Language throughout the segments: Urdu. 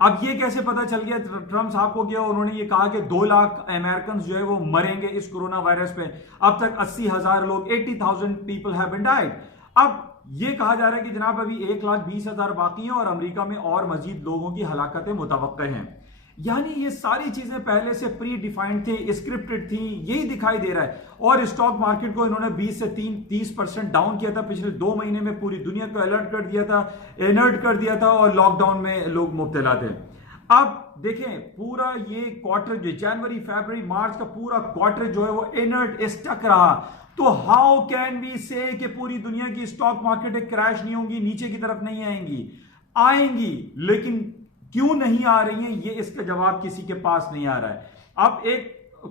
اب یہ کیسے پتا چل گیا ٹرمپ صاحب کو؟ کیا انہوں نے یہ کہا کہ 2 لاکھ امریکنز جو ہے وہ مریں گے اس کورونا وائرس پہ، اب تک 80,000 لوگ 80,000 پیپل ہیو بین ڈائڈ۔ اب یہ کہا جا رہا ہے کہ جناب ابھی 1,20,000 باقی ہیں اور امریکہ میں اور مزید لوگوں کی ہلاکتیں متوقع ہیں۔ یعنی یہ ساری چیزیں پہلے سے پری ڈیفائنڈ تھیں، اسکرپٹڈ تھیں، یہی دکھائی دے رہا ہے۔ اور اسٹاک مارکیٹ کو انہوں نے 20 سے 30% ڈاؤن کیا تھا پچھلے 2 مہینے میں، پوری دنیا کو الرٹ کر دیا تھا، انرٹ کر دیا تھا، اور لاک ڈاؤن میں لوگ مبتلا تھے۔ اب دیکھیں پورا یہ کوارٹر جو جنوری فیبرری مارچ کا پورا کوارٹر جو ہے وہ انرٹ اسٹک رہا، تو ہاؤ کین وی سے کہ پوری دنیا کی اسٹاک مارکیٹ کریش نہیں ہوں گی، نیچے کی طرف نہیں آئیں گی؟ آئیں گی، لیکن کیوں نہیں آ رہی ہیں یہ اس کا جواب کسی کے پاس نہیں آ رہا ہے۔ اب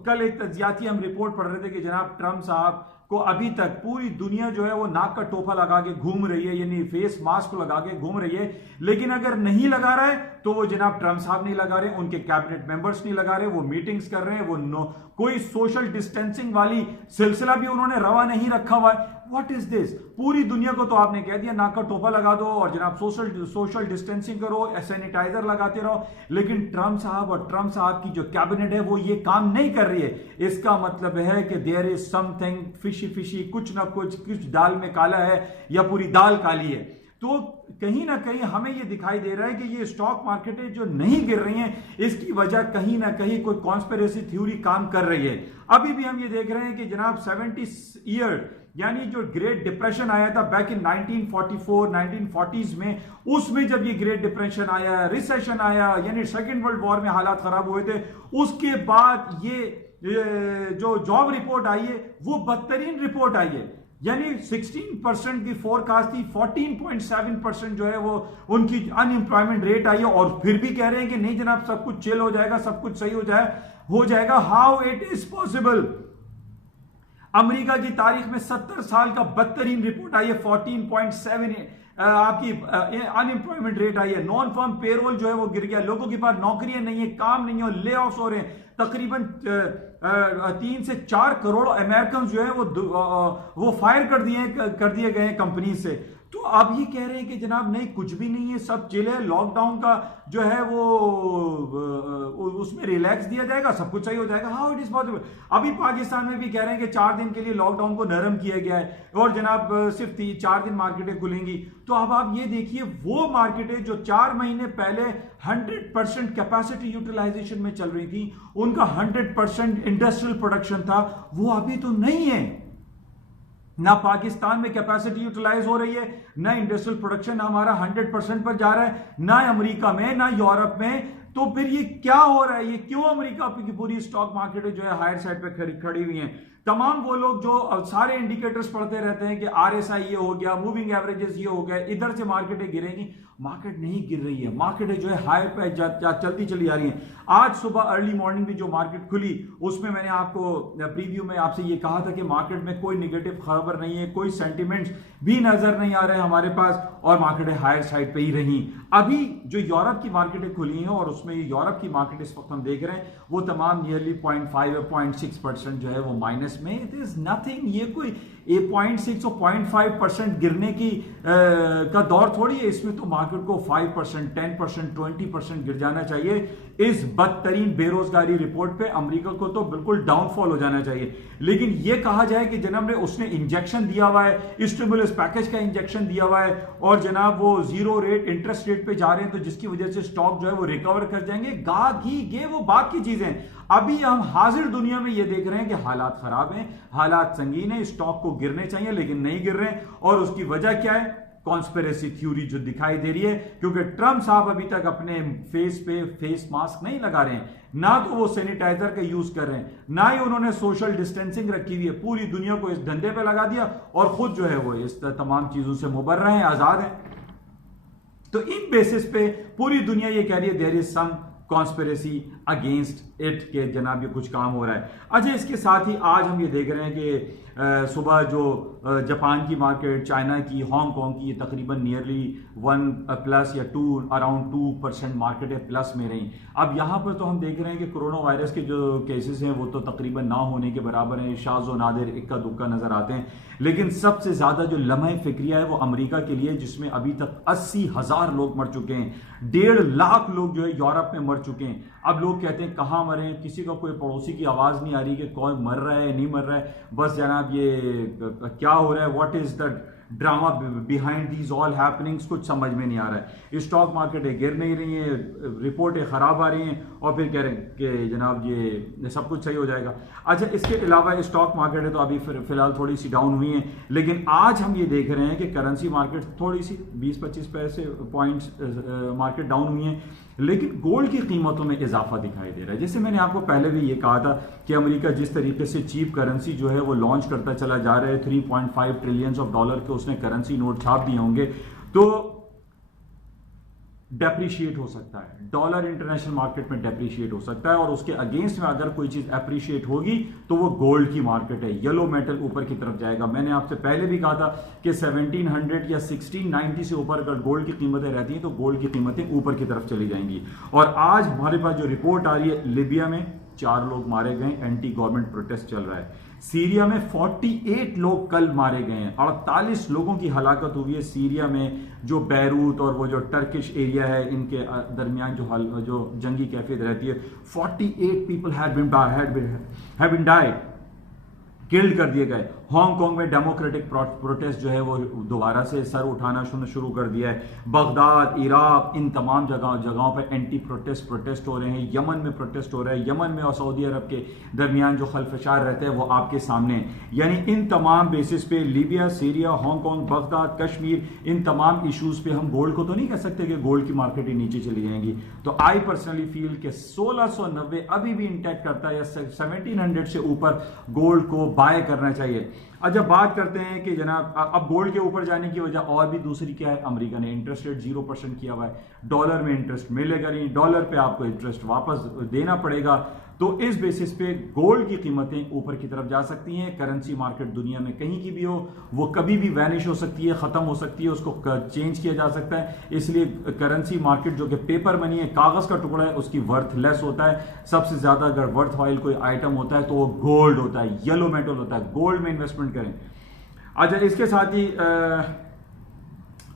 کل ایک تجزیاتی ہم رپورٹ پڑھ رہے تھے کہ جناب ٹرمپ صاحب کو ابھی تک پوری دنیا جو ہے وہ ناک کا ٹوپا لگا کے گھوم رہی ہے، یعنی فیس ماسک لگا کے گھوم رہی ہے، لیکن اگر نہیں لگا رہا ہے تو وہ جناب ٹرمپ صاحب نہیں لگا رہے، ان کے کیبنٹ ممبرز نہیں لگا رہے، وہ میٹنگز کر رہے ہیں، وہ کوئی سوشل ڈسٹینسنگ والی سلسلہ بھی انہوں نے روا نہیں رکھا ہوا ہے۔ واٹ از دس؟ پوری دنیا کو تو آپ نے کہہ دیا ناک کا ٹوپا لگا دو اور جناب سوشل ڈسٹینسنگ کرو، سینیٹائزر لگاتے رہو، لیکن ٹرمپ صاحب اور ٹرمپ صاحب کی جو کیبنٹ ہے وہ یہ کام نہیں کر رہی ہے۔ اس کا مطلب ہے کہ دیر از سم تھنگ فشی، کچھ نہ کچھ دال میں کالا ہے یا پوری دال کالی ہے۔ تو کہیں نہ کہیں ہمیں یہ دکھائی دے رہا ہے کہ یہ اسٹاک مارکیٹیں جو نہیں گر رہی ہیں اس کی وجہ کہیں نہ کہیں کوئی کانسپیریسی تھیوری کام کر رہی ہے۔ ابھی بھی ہم یہ دیکھ رہے ہیں کہ جناب 70 ایئر یعنی جو گریٹ ڈپریشن آیا تھا بیک ان 1944 1940s میں، اس میں جب یہ گریٹ ڈپریشن آیا، ریسیشن آیا، یعنی سیکنڈ ورلڈ وار میں حالات خراب ہوئے تھے، اس کے بعد یہ جو جاب رپورٹ آئی ہے وہ بدترین رپورٹ آئی ہے۔ یعنی 16% کی فورکاسٹ تھی، 14.7% جو ہے وہ ان کی ان امپلائمنٹ ریٹ آئی ہے، اور پھر بھی کہہ رہے ہیں کہ نہیں جناب سب کچھ چل ہو جائے گا، سب کچھ صحیح ہو جائے گا۔ How it is possible? امریکہ کی تاریخ میں 70 سال کا بدترین رپورٹ آئی ہے، 14.7 آپ کی ان امپلائمنٹ ریٹ آئی ہے، نان فارم پے رول جو ہے وہ گر گیا، لوگوں کے پاس نوکریاں نہیں ہیں، کام نہیں ہے، لے آفس ہو رہے ہیں، تقریباً 3 سے 4 کروڑ امریکنز جو ہیں وہ فائر کر دیے گئے ہیں کمپنی سے۔ تو آپ یہ کہہ رہے ہیں کہ جناب نہیں کچھ بھی نہیں ہے، سب چل ہے، لاک ڈاؤن کا جو ہے وہ اس میں ریلیکس دیا جائے گا، سب کچھ صحیح ہو جائے گا۔ How it is possible? ابھی پاکستان میں بھی کہہ رہے ہیں کہ 4 دن کے لیے لاک ڈاؤن کو نرم کیا گیا ہے اور جناب صرف 4 دن مارکیٹیں کھلیں گی۔ تو اب آپ یہ دیکھیے وہ مارکیٹیں جو 4 مہینے پہلے 100% کیپیسٹی یوٹیلائزیشن میں چل رہی تھی، ان کا 100% انڈسٹریل پروڈکشن تھا، وہ ابھی تو نہیں ہے۔ نہ پاکستان میں کیپیسٹی یوٹیلائز ہو رہی ہے، نہ انڈسٹریل پروڈکشن ہمارا 100% پر جا رہا ہے، نہ امریکہ میں نہ یورپ میں۔ تو پھر یہ کیا ہو رہا ہے؟ یہ کیوں امریکہ کی پوری اسٹاک مارکیٹ جو ہے ہائر سائڈ پہ کھڑی ہوئی ہیں؟ تمام وہ لوگ جو سارے انڈیکیٹرز پڑھتے رہتے ہیں کہ RSI یہ ہو گیا، موونگ ایوریجز یہ ہو گیا، ادھر سے مارکیٹیں گریں گی، مارکیٹ نہیں گر رہی ہے، مارکیٹیں جو ہے ہائی پہ چلتی چلی آ رہی ہیں۔ آج صبح ارلی مارننگ بھی جو مارکیٹ کھلی اس میں نے آپ کو پریویو میں آپ سے یہ کہا تھا کہ مارکیٹ میں کوئی نیگیٹو خبر نہیں ہے، کوئی سینٹیمنٹس بھی نظر نہیں آ رہے ہمارے پاس، اور مارکیٹیں ہائر سائڈ پہ ہی رہیں۔ ابھی جو یورپ کی مارکیٹیں کھلی ہیں اور اس میں یورپ کی مارکیٹ اس وقت ہم دیکھ رہے ہیں وہ تمام نیئرلی 0.5 اور 0.6% جو ہے وہ مائنس میں۔ اٹ از نتھنگ، یہ کوئی 0.6 اور 0.5% گرنے کی کا دور تھوڑی ہے، اس میں تو مارکیٹ کو 5%، 10%، 20% گر جانا چاہیے۔ اس بدترین بے روزگاری رپورٹ پہ امریکہ کو تو بالکل ڈاؤن فال ہو جانا چاہیے۔ لیکن یہ کہا جائے کہ جناب نے اس نے انجیکشن دیا ہوا ہے، اسٹیمولس پیکج کا انجیکشن دیا ہوا ہے، اور جناب وہ 0 ریٹ انٹرسٹ ریٹ پہ جا رہے ہیں، تو جس کی وجہ سے سٹاک جو ہے وہ ریکور کر جائیں گے، گے وہ بات کی چیزیں۔ ابھی ہم حاضر دنیا میں یہ دیکھ رہے ہیں کہ حالات خراب ہیں، حالات سنگین ہیں، سٹاک کو گرنے چاہیے لیکن نہیں گر رہے ہیں، اور اس کی وجہ کیا ہے؟ کانسپیریسی تھیوری جو دکھائی دے رہی ہے، کیونکہ ٹرمپ صاحب ابھی تک اپنے فیس پہ فیس ماسک نہیں لگا رہے ہیں، نہ تو وہ سینیٹائزر کا یوز کر رہے ہیں، نہ ہی انہوں نے سوشل ڈسٹینسنگ رکھی ہوئی ہے، پوری دنیا کو اس دھندے پہ لگا دیا اور خود جو ہے وہ اس تمام چیزوں سے مبرہ ہیں، آزاد ہیں۔ تو ان بیسس پہ پوری دنیا یہ کہہ رہی ہے دیر از سم کانسپیریسی اگینسٹ اٹ کہ جناب یہ کچھ کام ہو رہا ہے. اچھا اس کے ساتھ ہی آج ہم یہ دیکھ رہے ہیں کہ صبح جو جاپان کی مارکیٹ، چائنا کی، ہانگ کانگ کی، یہ تقریباً نیئرلی 1+ یا 2 اراؤنڈ 2% مارکیٹیں پلس میں رہیں. اب یہاں پر تو ہم دیکھ رہے ہیں کہ کرونا وائرس کے جو کیسز ہیں وہ تو تقریباً نہ ہونے کے برابر ہیں، شاذ و نادر اکا دکا نظر آتے ہیں. لیکن سب سے زیادہ جو لمحہ فکریہ ہے وہ امریکہ کے لیے، جس میں ابھی تک 80,000 لوگ مر چکے ہیں، 1.5 لاکھ لوگ جو ہے یورپ میں مر چکے ہیں. اب لوگ کہتے ہیں کہاں مرے ہیں، کسی کا کوئی پڑوسی کی آواز نہیں آ رہی کہ کون مر رہا ہے نہیں مر رہا ہے. بس جناب یہ کیا ہو رہا ہے، what is the drama behind these all happenings, کچھ سمجھ میں نہیں آ رہا ہے. اسٹاک مارکیٹیں گر نہیں رہی ہیں، رپورٹیں خراب آ رہی ہیں، اور پھر کہہ رہے ہیں کہ جناب یہ سب کچھ صحیح ہو جائے گا. اچھا اس کے علاوہ اسٹاک مارکیٹیں تو ابھی فی الحال تھوڑی سی ڈاؤن ہوئی ہیں، لیکن آج ہم یہ دیکھ رہے ہیں کہ کرنسی مارکیٹ تھوڑی سی 20-25 پیسے پوائنٹس مارکیٹ ڈاؤن ہوئی ہیں، لیکن گولڈ کی قیمتوں میں اضافہ دکھائی دے رہا ہے. جیسے میں نے آپ کو پہلے بھی یہ کہا تھا کہ امریکہ جس طریقے سے چیپ کرنسی جو ہے وہ لانچ کرتا چلا جا رہا ہے، $3.5 ٹریلین کے اس نے کرنسی نوٹ چھاپ دیے ہوں گے، تو ڈیپریشیٹ ہو سکتا ہے ڈالر، انٹرنیشنل مارکیٹ میں ڈیپریشیٹ ہو سکتا ہے. اور اس کے اگینسٹ میں اگر کوئی چیز اپریشیٹ ہوگی تو وہ گولڈ کی مارکیٹ ہے. یلو میٹل اوپر کی طرف جائے گا. میں نے آپ سے پہلے بھی کہا تھا کہ 1700 یا 1690 سے اوپر اگر گولڈ کی قیمتیں رہتی ہیں تو گولڈ کی قیمتیں اوپر کی طرف چلی جائیں گی. اور آج ہمارے پاس جو رپورٹ آ رہی ہے، لیبیا میں 4 لوگ مارے گئے، اینٹی گورنمنٹ پروٹیسٹ چل رہا ہے. سیریا میں 48 لوگ کل مارے گئے ہیں، 48 لوگوں کی ہلاکت ہوئی ہے سیریا میں. جو بیروت اور وہ جو ٹرکش ایریا ہے ان کے درمیان جو جنگی کیفیت رہتی ہے، 48 people have been died، killed کر دیے گئے. ہانگ کانگ میں ڈیموکریٹک پروٹیسٹ جو ہے وہ دوبارہ سے سر اٹھانا شروع کر دیا ہے. بغداد، عراق، ان تمام جگہوں پہ اینٹی پروٹیسٹ ہو رہے ہیں. یمن میں پروٹیسٹ ہو رہا ہے. یمن میں اور سعودی عرب کے درمیان جو خلفشار رہتے ہیں وہ آپ کے سامنے ہیں. یعنی ان تمام بیسس پہ Libya, Syria, Hong Kong, Baghdad, Kashmir, ان تمام ایشوز پہ ہم گولڈ کو تو نہیں کہہ سکتے کہ گولڈ کی مارکیٹ ہی نیچے چلی جائیں گی. تو آئی پرسنلی فیل کہ 1690 ابھی بھی انٹیکٹ کرتا ہے، یا 1700 سے اوپر گولڈ کو بائی کرنا چاہیے. جب بات کرتے ہیں کہ جناب اب گولڈ کے اوپر جانے کی وجہ اور بھی دوسری کیا ہے، امریکہ نے انٹرسٹ ریٹ 0% کیا ہوا ہے. ڈالر میں انٹرسٹ ملے گا نہیں، ڈالر پہ آپ کو انٹرسٹ واپس دینا پڑے گا. تو اس بیسس پہ گولڈ کی قیمتیں اوپر کی طرف جا سکتی ہیں. کرنسی مارکیٹ دنیا میں کہیں کی بھی ہو، وہ کبھی بھی وینش ہو سکتی ہے، ختم ہو سکتی ہے، اس کو چینج کیا جا سکتا ہے. اس لیے کرنسی مارکیٹ جو کہ پیپر منی ہے، کاغذ کا ٹکڑا ہے، اس کی ورتھ لیس ہوتا ہے. سب سے زیادہ اگر ورتھ وائل کوئی آئٹم ہوتا ہے تو وہ گولڈ ہوتا ہے، یلو میٹل ہوتا ہے. گولڈ میں انویسٹمنٹ کریں. اچھا اس کے ساتھ ہی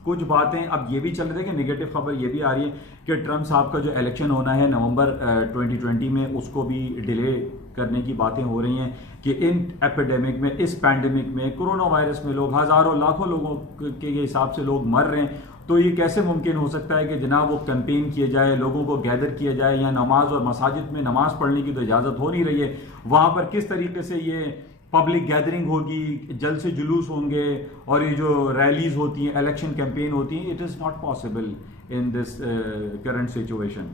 کچھ باتیں اب یہ بھی چل رہے ہیں کہ نگیٹو خبر یہ بھی آ رہی ہے کہ ٹرمپ صاحب کا جو الیکشن ہونا ہے نومبر 2020 میں، اس کو بھی ڈیلے کرنے کی باتیں ہو رہی ہیں کہ ان ایپیڈیمک میں، اس پینڈیمک میں، کرونا وائرس میں لوگ ہزاروں لاکھوں لوگوں کے حساب سے لوگ مر رہے ہیں. تو یہ کیسے ممکن ہو سکتا ہے کہ جناب وہ کیمپین کیے جائے، لوگوں کو گیدر کیا جائے، یا نماز اور مساجد میں نماز پڑھنے کی تو اجازت ہو نہیں رہی ہے، وہاں پر کس طریقے سے یہ پبلک گیدرنگ ہوگی، جلد سے جلوس ہوں گے، اور یہ جو ریلیز ہوتی ہیں، الیکشن کیمپین ہوتی ہیں، it is not possible in this current situation.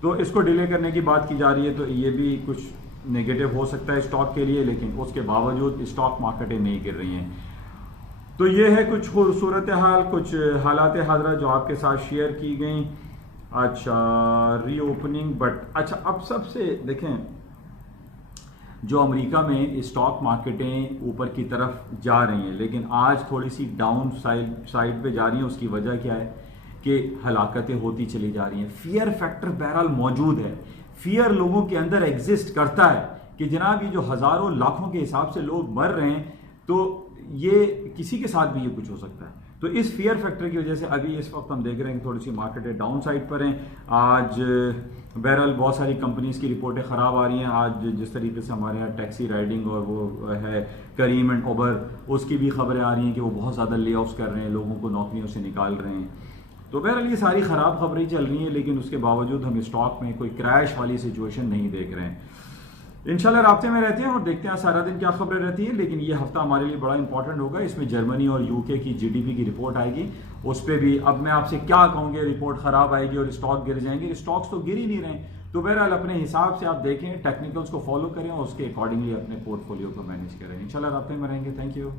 تو اس کو ڈیلے کرنے کی بات کی جا رہی ہے. تو یہ بھی کچھ نیگیٹو ہو سکتا ہے اسٹاک کے لیے، لیکن اس کے باوجود اسٹاک مارکیٹیں نہیں گر رہی ہیں. تو یہ ہے کچھ صورتحال، کچھ حالات حاضرہ جو آپ کے ساتھ شیئر کی گئیں. اچھا ری اوپننگ، بٹ اچھا اب سب سے دیکھیں، جو امریکہ میں اسٹاک مارکیٹیں اوپر کی طرف جا رہی ہیں لیکن آج تھوڑی سی ڈاؤن سائڈ پہ جا رہی ہیں. اس کی وجہ کیا ہے کہ ہلاکتیں ہوتی چلی جا رہی ہیں. فیئر فیکٹر بہرحال موجود ہے، فیئر لوگوں کے اندر ایگزسٹ کرتا ہے کہ جناب یہ جو ہزاروں لاکھوں کے حساب سے لوگ مر رہے ہیں تو یہ کسی کے ساتھ بھی یہ کچھ ہو سکتا ہے. تو اس فیئر فیکٹر کی وجہ سے ابھی اس وقت ہم دیکھ رہے ہیں کہ تھوڑی سی مارکیٹیں ڈاؤن سائڈ پر ہیں. آج بہرحال بہت ساری کمپنیز کی رپورٹیں خراب آ رہی ہیں. آج جس طریقے سے ہمارے یہاں ٹیکسی رائڈنگ اور وہ ہے کریم اینڈ اوبر، اس کی بھی خبریں آ رہی ہیں کہ وہ بہت زیادہ لے آفس کر رہے ہیں، لوگوں کو نوکریوں سے نکال رہے ہیں. تو بہرحال یہ ساری خراب خبریں چل رہی ہیں، لیکن اس کے باوجود ہم اسٹاک میں کوئی کریش والی سچویشن نہیں دیکھ رہے ہیں. انشاءاللہ رابطے میں رہتے ہیں اور دیکھتے ہیں سارا دن کیا خبریں رہتی ہیں. لیکن یہ ہفتہ ہمارے لیے بڑا امپورٹنٹ ہوگا. اس میں جرمنی اور UK کی GDP کی رپورٹ آئے گی. اس پہ بھی اب میں آپ سے کیا کہوں گے، رپورٹ خراب آئے گی اور اسٹاک گر جائیں گے. اسٹاکس تو گر ہی نہیں رہے ہیں. تو بہرحال اپنے حساب سے آپ دیکھیں، ٹیکنیکلز کو فالو کریں اور اس کے اکارڈنگلی اپنے پورٹ فولیو کو مینیج کریں. انشاءاللہ رابطے میں رہیں گے. Thank you.